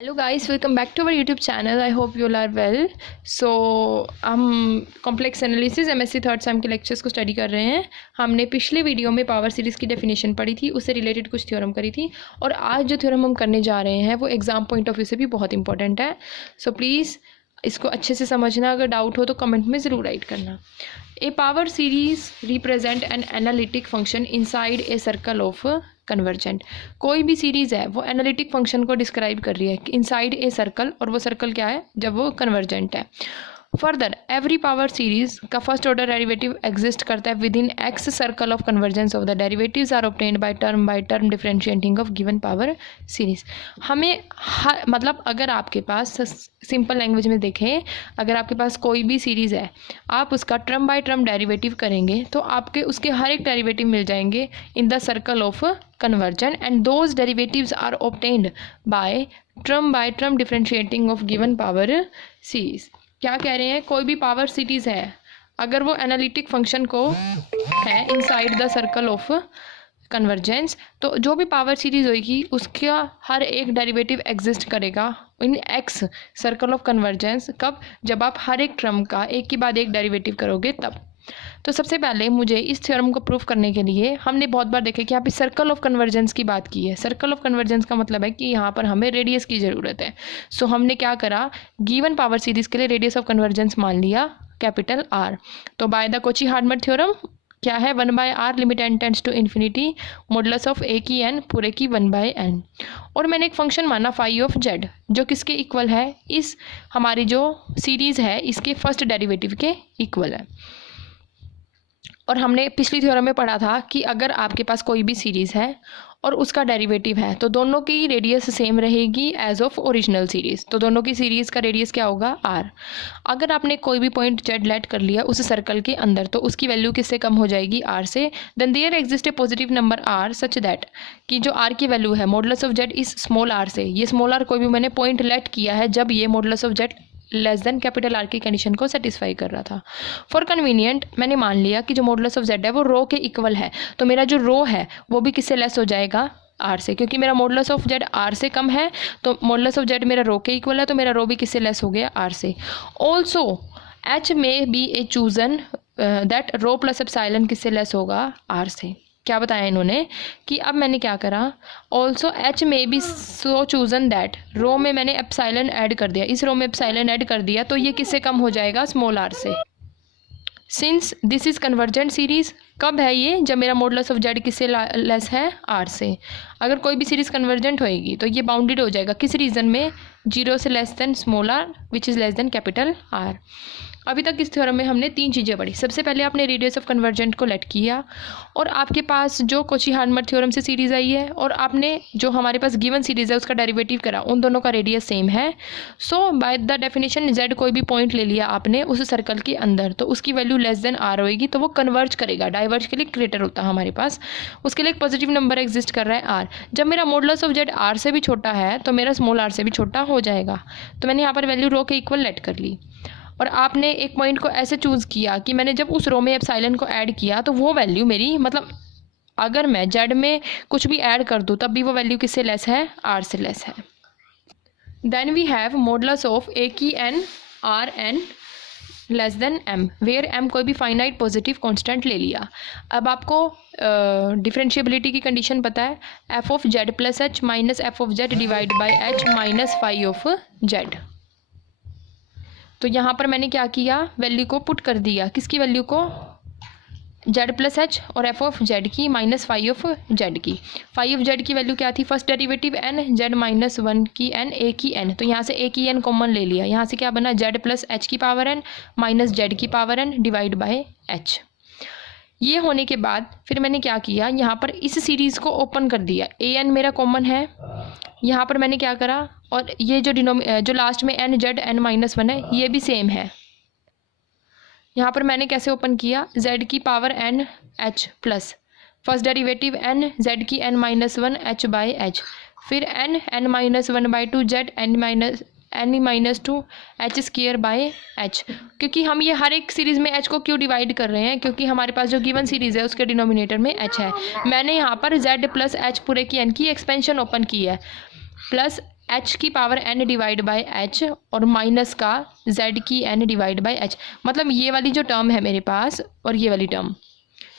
Hello guys, welcome back to our YouTube channel. I hope you are well. So हम complex analysis MSc third sem के lectures को study कर रहे हैं। हमने पिछले वीडियो में पावर सीरीज़ की डेफिनेशन पढ़ी थी, उससे रिलेटेड कुछ थ्योरम करी थी, और आज जो थ्योरम हम करने जा रहे हैं वो एग्जाम पॉइंट ऑफ व्यू से भी बहुत इंपॉर्टेंट है। सो प्लीज़ इसको अच्छे से समझना। अगर डाउट हो तो कमेंट में ज़रूर राइट करना। A power series represent an analytic function inside a circle of convergent. कोई भी सीरीज़ है वो एनालिटिक फंक्शन को डिस्क्राइब कर रही है इनसाइड ए सर्कल, और वो सर्कल क्या है जब वो कन्वर्जेंट है। फर्दर एवरी पावर सीरीज का फर्स्ट ऑर्डर डेरिवेटिव एग्जिस्ट करता है within X circle of convergence of the derivatives are obtained by term differentiating of given power series. हमें मतलब अगर आपके पास सिंपल लैंग्वेज में देखें, अगर आपके पास कोई भी सीरीज़ है, आप उसका टर्म बाय टर्म डेरिवेटिव करेंगे तो आपके उसके हर एक डेरिवेटिव मिल जाएंगे in the circle of convergence, and those derivatives are obtained by term differentiating of given power series. क्या कह रहे हैं, कोई भी पावर सीरीज है अगर वो एनालिटिक फंक्शन को है inside the circle of convergence, तो जो भी पावर सीरीज होगी उसका हर एक डेरिवेटिव एग्जिस्ट करेगा इन एक्स सर्कल ऑफ कन्वर्जेंस। कब? जब आप हर एक टर्म का एक के बाद एक डेरिवेटिव करोगे तब। तो सबसे पहले मुझे इस थ्योरम को प्रूफ करने के लिए हमने बहुत बार देखा कि यहाँ पे सर्कल ऑफ कन्वर्जेंस की बात की है। सर्कल ऑफ कन्वर्जेंस का मतलब है कि यहाँ पर हमें रेडियस की ज़रूरत है। सो हमने क्या करा, गिवन पावर सीरीज के लिए रेडियस ऑफ कन्वर्जेंस मान लिया कैपिटल आर। तो बाय द कोची-हार्डमैन थ्योरम क्या है, 1/r limit n tends to infinity modulus of a की n पूरे की 1/n। और मैंने एक फंक्शन माना फाई ऑफ z जो किसके इक्वल है, इस हमारी जो सीरीज़ है इसके फर्स्ट डेरिवेटिव के इक्वल है। और हमने पिछली थ्योरम में पढ़ा था कि अगर आपके पास कोई भी सीरीज़ है और उसका डेरिवेटिव है तो दोनों की रेडियस सेम रहेगी एज ऑफ ओरिजिनल सीरीज़। तो दोनों की सीरीज़ का रेडियस क्या होगा, r। अगर आपने कोई भी पॉइंट z लेट कर लिया उस सर्कल के अंदर तो उसकी वैल्यू किससे कम हो जाएगी, r से। Then there exist a positive number r such that कि जो r की वैल्यू है modulus of z is small r से। ये स्मॉल r कोई भी मैंने पॉइंट लेट किया है जब ये modulus of z less than capital are की कंडीशन को सेटिस्फाई कर रहा था। फॉर कन्वीनियंट मैंने मान लिया कि जो मॉडुलस ऑफ जेड है वो रो के इक्वल है, तो मेरा जो रो है वो भी किससे लेस हो जाएगा, आर से। क्योंकि मेरा मॉडुलस ऑफ जेड आर से कम है तो मॉडुलस ऑफ जेड मेरा रो के इक्वल है, तो मेरा रो भी किससे लेस हो गया, आर से। Also h may be a chosen that rho plus epsilon किससे लेस होगा, आर से। क्या बताया इन्होंने कि अब मैंने क्या करा, also h may be so chosen that rho में मैंने एप्सिलॉन ऐड कर दिया, इस रो में एप्सिलॉन ऐड कर दिया तो ये किससे कम हो जाएगा, स्मॉल आर से। Since this is convergent series, कब है ये, जब मेरा मॉडुलस ऑफ जेड किससे लेस है, आर से। अगर कोई भी सीरीज़ कन्वर्जेंट होएगी तो ये बाउंडेड हो जाएगा किस रीजन में, 0 से less than small r which is less than capital R. अभी तक इस थ्योरम में हमने तीन चीज़ें पढ़ी। सबसे पहले आपने रेडियस ऑफ कन्वर्जेंट को लेट किया, और आपके पास जो कोची-हार्डमैन थ्योरम से सीरीज़ आई है और आपने जो हमारे पास गिवन सीरीज़ है उसका डेरिवेटिव करा, उन दोनों का रेडियस सेम है। सो बाय द डेफिनेशन z कोई भी पॉइंट ले लिया आपने उस सर्कल के अंदर तो उसकी वैल्यू लेस देन r होएगी, तो वो कन्वर्ज करेगा। डाइवर्ज के लिए क्रिएटर होता है हमारे पास, उसके लिए एक पॉजिटिव नंबर एग्जिस्ट कर रहा है r। जब मेरा मॉडुलस ऑफ z r से भी छोटा है तो मेरा स्मॉल r से भी छोटा हो जाएगा। तो मैंने यहाँ पर वैल्यू रो के इक्वल लेट कर ली, और आपने एक पॉइंट को ऐसे चूज़ किया कि मैंने जब उस रो में एप्सिलॉन को ऐड किया तो वो वैल्यू मेरी, मतलब अगर मैं जेड में कुछ भी ऐड कर दूँ तब भी वो वैल्यू किससे लेस है, आर से लेस है। Then we have modulus of a की N R N less than M, where M कोई भी फाइनाइट पॉजिटिव कांस्टेंट ले लिया। अब आपको डिफरेंशिएबिलिटी की कंडीशन पता है, f of z plus h minus f of z divide by h minus phi of z. तो यहाँ पर मैंने क्या किया, वैल्यू को पुट कर दिया, किसकी वैल्यू को, जेड प्लस एच और एफ ऑफ जेड की माइनस फाई ऑफ जेड की। फाई ऑफ जेड की वैल्यू क्या थी, first derivative N, z minus 1 की एन, ए की एन। तो यहाँ से ए की एन कॉमन ले लिया, यहाँ से क्या बना, जेड प्लस एच की पावर एन माइनस जेड की power n divide by h. ये होने के बाद फिर मैंने क्या किया, यहाँ पर इस सीरीज़ को ओपन कर दिया, ए एन मेरा कॉमन है, यहाँ पर मैंने क्या करा, और ये जो लास्ट में एन जेड एन माइनस 1 है ये भी सेम है। यहाँ पर मैंने कैसे ओपन किया, जेड की power N H plus first derivative N Z की N minus 1 H by H, फिर N minus 1/2 Z N minus 2 H square by H. क्योंकि हम ये हर एक सीरीज़ में एच को क्यों डिवाइड कर रहे हैं, क्योंकि हमारे पास जो गिवन सीरीज़ है उसके डिनोमिनेटर में एच है। मैंने यहाँ पर जेड प्लस एच पूरे की एन की एक्सपेंशन ओपन की है, प्लस एच की power n divide by h और माइनस का जेड की एन डिवाइड बाय एच। मतलब ये वाली जो टर्म है मेरे पास और ये वाली टर्म,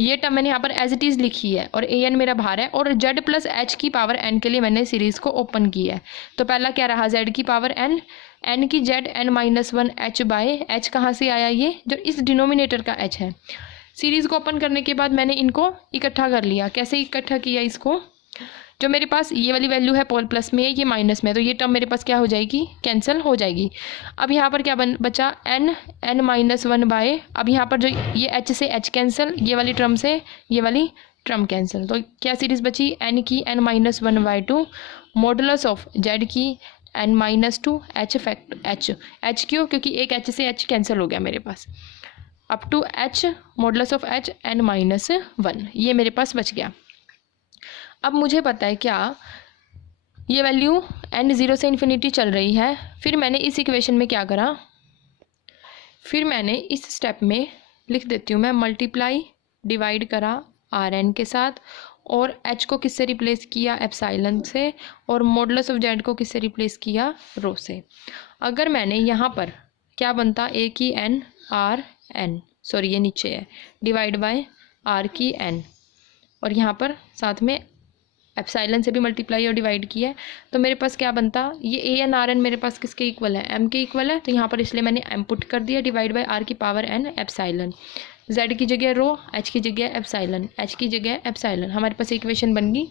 ये टर्म मैंने यहाँ पर एज इट इज़ लिखी है और ए एन मेरा बाहर है और जेड प्लस एच की पावर एन के लिए मैंने सीरीज़ को ओपन किया है। तो पहला क्या रहा, जेड की पावर एन, एन की z N minus one h by h कहाँ से आया, ये जो इस डिनोमिनेटर का एच है। सीरीज़ को ओपन करने के बाद मैंने इनको इकट्ठा कर लिया। कैसे इकट्ठा किया इसको, जो मेरे पास ये वाली वैल्यू है पोल प्लस में है, ये माइनस में है, तो ये टर्म मेरे पास क्या हो जाएगी, कैंसिल हो जाएगी। अब यहाँ पर क्या बचा, एन माइनस वन बाय, अब यहाँ पर जो ये एच से एच कैंसिल, ये वाली टर्म से ये वाली टर्म कैंसिल, तो क्या सीरीज़ बची, एन की N minus one by two modulus of Z की N minus two H fact H क्यों, क्योंकि एक एच से एच कैंसिल हो गया मेरे पास, up to H modulus of H N minus one, ये मेरे पास बच गया। अब मुझे पता है क्या, ये वैल्यू एन ज़ीरो से इन्फिनिटी चल रही है। फिर मैंने इस इक्वेशन में क्या करा, फिर मैंने इस स्टेप में लिख देती हूँ मैं, मल्टीप्लाई डिवाइड करा आर एन के साथ और एच को किससे रिप्लेस किया, एप्साइलन से, और मॉडुलस ऑफ जेड को किससे रिप्लेस किया, रो से। अगर मैंने यहाँ पर क्या बनता, ए की एन आर एन, सॉरी ये नीचे है, डिवाइड बाय आर की एन, और यहाँ पर साथ में एप्साइलन से भी मल्टीप्लाई और डिवाइड किया है, तो मेरे पास क्या बनता, ये ए एन आर एन मेरे पास किसके इक्वल है, एम के इक्वल है, तो यहाँ पर इसलिए मैंने एम पुट कर दिया, डिवाइड बाय आर की पावर एन एप्साइलन, जेड की जगह रो, एच की जगह एप्साइलन, एच की जगह एप्साइलन, हमारे पास इक्वेशन बन गई।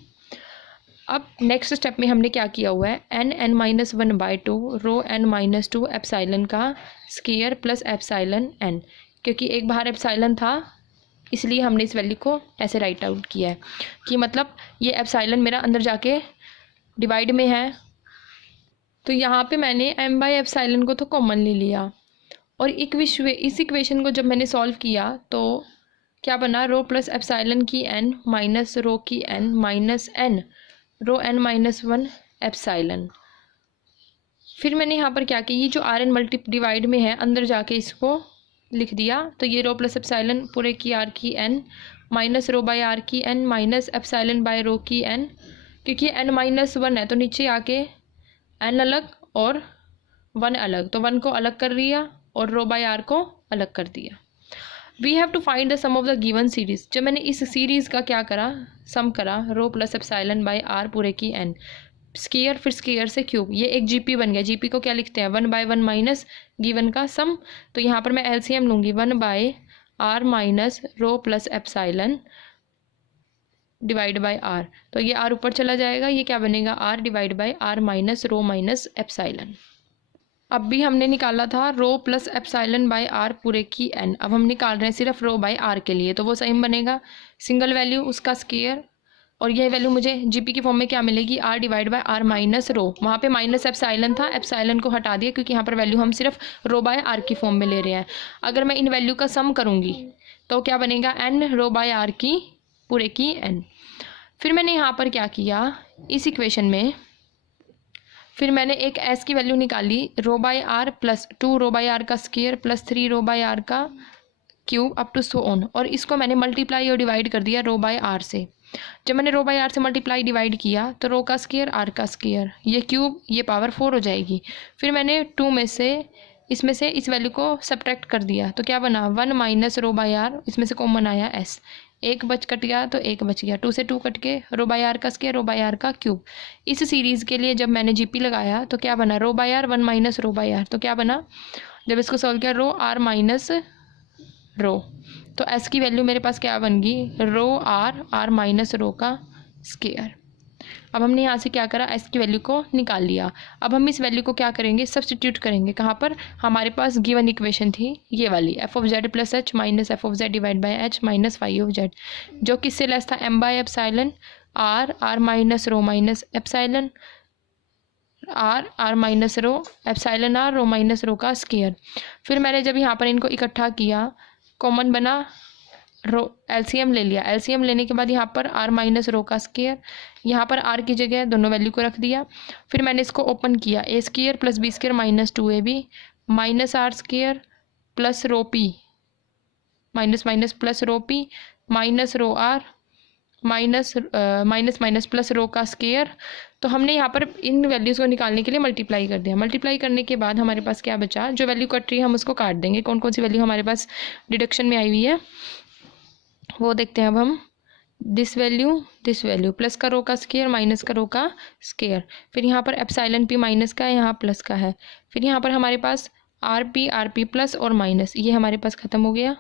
अब नेक्स्ट स्टेप में हमने क्या किया हुआ है, n minus one by two rho n minus two epsilon का स्क्वायर प्लस एप्साइलन एन, क्योंकि एक बाहर एप्साइलन था इसलिए हमने इस वैल्यू को ऐसे राइट आउट किया है कि मतलब ये एप्साइलन मेरा अंदर जाके डिवाइड में है, तो यहाँ पे मैंने एम बाई एप्साइलन को तो कॉमन ले लिया और इस इक्वेशन को जब मैंने सॉल्व किया तो क्या बना, रो प्लस एप्साइलन की एन माइनस रो की एन माइनस एन रो एन माइनस वन एप्साइलन। फिर मैंने यहाँ पर क्या किया, ये जो आर एन मल्टी डिवाइड में है अंदर जाके इसको लिख दिया, तो ये रो प्लस एप्साइलन पूरे की आर की N minus rho by r की N minus epsilon by rho की एन, क्योंकि एन माइनस वन है तो नीचे आके एन अलग और वन अलग, तो वन को अलग कर दिया और रो बाय आर को अलग कर दिया। We have to find the sum of the given series. जब मैंने इस सीरीज़ का क्या करा, सम करा, rho plus epsilon by r पूरे की एन, स्क्वायर फिर स्क्वायर से क्यूब, ये एक जीपी बन गया। जीपी को क्या लिखते हैं, one by one minus given का सम, तो यहाँ पर मैं एलसीएम लूँगी, one by r minus rho plus epsilon divide by are, तो ये आर ऊपर चला जाएगा, ये क्या बनेगा, r divide by r minus rho minus epsilon. अब भी हमने निकाला था rho plus epsilon by r पूरे की एन, अब हम निकाल रहे हैं सिर्फ रो बाय आर के लिए, तो वो सेम बनेगा, सिंगल वैल्यू उसका स्क्वायर, और यह वैल्यू मुझे जीपी की फॉर्म में क्या मिलेगी, r divide by r minus rho, वहाँ पे माइनस एप्साइलन था, एप्साइलन को हटा दिया क्योंकि यहाँ पर वैल्यू हम सिर्फ रो बाय आर की फॉर्म में ले रहे हैं। अगर मैं इन वैल्यू का सम करूँगी तो क्या बनेगा, एन रो बाय आर की पूरे की एन। फिर मैंने यहाँ पर क्या किया, इस इक्वेशन में फिर मैंने एक एस की वैल्यू निकाली, rho by R plus two rho by R का square plus three rho by R का cube up to so on, और इसको मैंने मल्टीप्लाई और डिवाइड कर दिया रो बाय आर से। जब मैंने रो बाय आर से मल्टीप्लाई डिवाइड किया तो रो का स्क्वायर आर का स्क्वायर, ये क्यूब ये पावर 4 हो जाएगी। फिर मैंने टू में से इसमें से इस वैल्यू को सब्ट्रैक्ट कर दिया, तो क्या बना, one minus rho by r, इसमें से कॉमन आया एस, एक कट गया तो एक बच गया, टू से टू कट के रो बाय आर का स्क्वायर रो बाय आर का क्यूब। इस सीरीज़ के लिए जब मैंने जीपी लगाया तो क्या बना, rho by R one minus rho by are, तो क्या बना, जब इसको सॉल्व किया रो आर माइनस रो, तो एस की वैल्यू मेरे पास क्या बन गई, रो आर माइनस रो का स्क्वायर। अब हमने यहाँ से क्या करा, एस की वैल्यू को निकाल लिया। अब हम इस वैल्यू को क्या करेंगे, सब्सटीट्यूट करेंगे, कहाँ पर, हमारे पास गिवन इक्वेशन थी ये वाली, f of z plus h minus f of z divide by h minus five of z, जो किससे लेस था, m by epsilon r minus rho minus epsilon r minus rho epsilon r rho minus rho का square. फिर मैंने जब यहाँ पर इनको इकट्ठा किया, कॉमन बना, रो एलसीएम ले लिया, एलसीएम लेने के बाद यहाँ पर आर माइनस रो का स्क्वायर, यहाँ पर आर की जगह दोनों वैल्यू को रख दिया। फिर मैंने इसको ओपन किया, A square plus B square minus two A B minus R square plus rho P minus minus plus rho P minus rho R minus minus plus rho का स्केयर। तो हमने यहाँ पर इन वैल्यूज़ को निकालने के लिए मल्टीप्लाई कर दिया। मल्टीप्लाई करने के बाद हमारे पास क्या बचा, जो वैल्यू कट रही है हम उसको काट देंगे। कौन कौन सी वैल्यू हमारे पास डिडक्शन में आई हुई है वो देखते हैं अब हम। दिस वैल्यू प्लस का रो का स्केयर माइनस का रो का स्केयर। फिर यहाँ पर एप्सिलॉन पी माइनस का है, यहाँ प्लस का है। फिर यहाँ पर हमारे पास आर पी प्लस और माइनस, ये हमारे पास ख़त्म हो गया।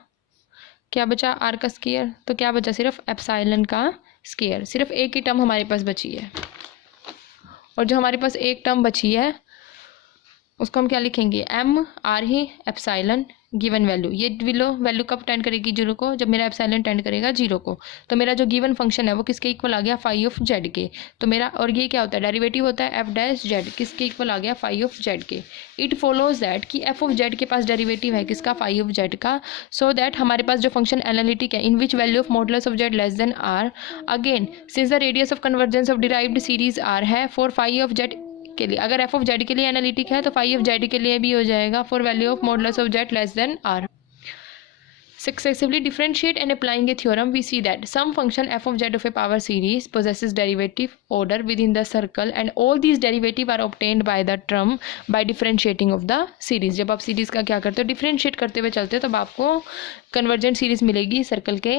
क्या बचा, आर का स्केयर। तो क्या बचा, सिर्फ एप्सिलॉन का स्केयर। सिर्फ एक ही टर्म हमारे पास बची है, और जो हमारे पास एक टर्म बची है उसको हम क्या लिखेंगे, एम आर ही एप्सिलॉन गिवन वैल्यू। ये वैल्यू कब टेंड करेगी जीरो को, जब मेरा एप्सिलॉन टेंड करेगा जीरो को। तो मेरा जो गिवन फंक्शन है वो किसके इक्वल आ गया, फाई ऑफ जेड के। तो मेरा, और ये क्या होता है, डेरिवेटिव होता है एफ डैश जेड, किसके इक्वल आ गया, फाई ऑफ जेड के। इट फॉलोज दैट कि एफ ऑफ जेड के पास डेरिवेटिव है किसका, फाई ऑफ जेड का। सो दैट हमारे पास जो फंक्शन एनालिटिक है in which value of modulus of Z less than R, again since the radius of convergence of derived series R है for phi of Z के लिए। अगर F of Z के लिए analytic है तो फाई ऑफ जेड के लिए भी हो जाएगा for value of modulus of Z less than r. Successively differentiate and applying a theorem, we see that some function f of z of a power series possesses derivative order within the circle, and all these derivative are obtained by the term by differentiating of the series. जब आप series का क्या करते हो, differentiate करते हुए चलते हो, तब आपको कन्वर्जेंट सीरीज मिलेगी सर्कल के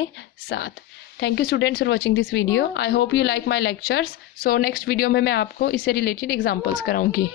साथ। Thank you students for watching this video. I hope you like my lectures. So next video में मैं आपको इससे रिलेटेड एग्जाम्पल्स कराऊंगी।